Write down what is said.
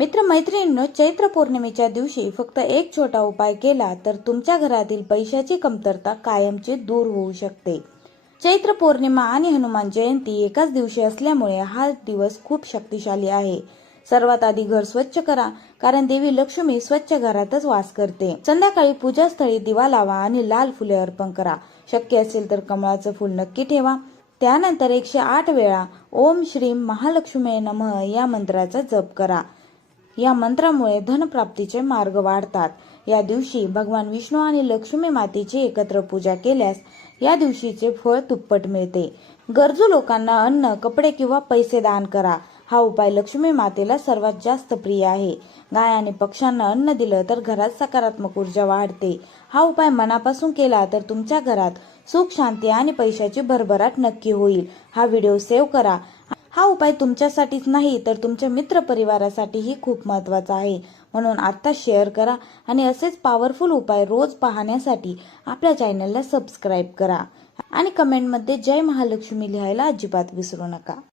मित्रमैत्रिणींनो, चैत्र पौर्णिमेच्या दिवशी फक्त एक छोटा उपाय केला तर तुमच्या घरातील पैशाची कमतरता कायमची दूर होऊ शकते। चैत्र पौर्णिमा आणि हनुमान जयंती एकाच दिवशी असल्यामुळे हा दिवस खूप शक्तिशाली आहे। सर्वात आधी घर स्वच्छ करा, कारण देवी लक्ष्मी स्वच्छ घरातच वास करते। संध्याकाळी पूजास्थळी दिवा लावा आणि लाल फुले अर्पण करा। शक्य असेल तर कमळाचं फूल नक्की ठेवा। त्यानंतर 108 वेळा ओम श्री महालक्ष्मी नमः या मंत्राचा जप करा। या मंत्रामुळे धनप्राप्तीचे मार्ग वाढतात। या दिवशी भगवान विष्णू आणि लक्ष्मी मातेची एकत्र पूजा केल्यास या दिवशीचे फळ दुप्पट मिळते। गरजू लोकांना अन्न, कपडे किंवा पैसे दान करा। हा उपाय लक्ष्मी मातेला सर्वात जास्त प्रिय आहे। गाय आणि पक्ष्यांना अन्न दिलं तर घरात सकारात्मक ऊर्जा वाढते। हा उपाय मनापासून केला तर तुमच्या घरात सुख, शांती आणि पैशाची भरभराट नक्की होईल। हा व्हिडिओ सेव्ह करा। हा उपाय तुमच्यासाठीच नाही तर तुमच्या मित्र परिवारासाठीही खूप महत्त्वाचा आहे, म्हणून आता शेअर करा आणि असेच पॉवरफुल उपाय रोज पाहण्यासाठी आपल्या चॅनलला सबस्क्राईब करा आणि कमेंटमध्ये जय महालक्ष्मी लिहायला अजिबात विसरू नका।